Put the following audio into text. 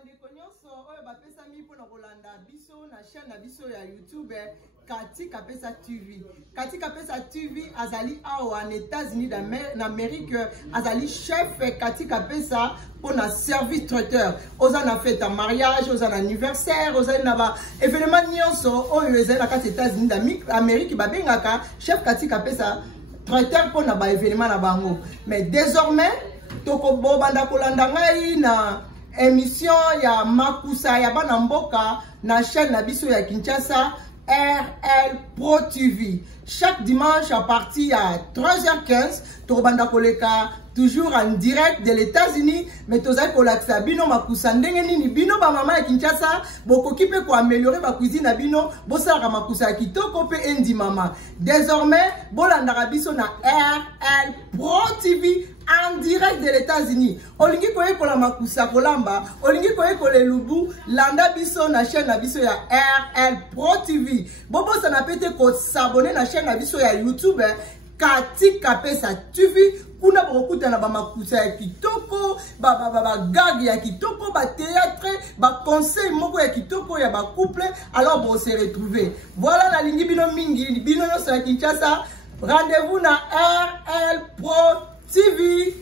bandeko nyonso oyo bapesa mi mpona kolanda biso na chaîne na biso ya YouTube Katika Pesa TV. Katika Pesa TV azali awa en États-Unis d'Amérique, azali chef Katika Pesa pour na service traiteur. Oza na fête en mariage, oza na anniversaire, oza na ba événement nyonso oyo ezali na kati États-Unis d'Amérique babengaka chef Katika Pesa traiteur pour na ba événement na bango. Mais désormais toko bobanda kolanda ngai na émission ya Makusa ya bana mboka na chaîne na biso ya Kinshasa RL Pro TV. Chaque dimanche à partir à 3h15, Torobanda Koleka, toujours en direct de l'États-Unis, mais tozai kolaksa bino makusa ndenge nini bino ba mama ya Kinshasa boko kipe ko améliorer ba cuisine na bino bosala makusa kitoko pe endi mama. Désormais, bolanda biso na RL Pro TV en direct de l'États-Unis. Olingi koye kola makusa kolamba, olingi koye kole lubu, landa biso na chaîne na biso ya RL Pro TV. Bobo sa na pete ko s'abonner na chaîne na biso ya YouTube Katika Pesa TV. Kuna bokuta na ba makusa ya kitoko, ba gag ya kitoko, ba théâtre, ba conseil moko ya kitoko ya ba couple. Alors bon se retrouver. Voilà la lingi bino mingi, bino no sa Kinshasa. Rendez-vous na RL Pro TV.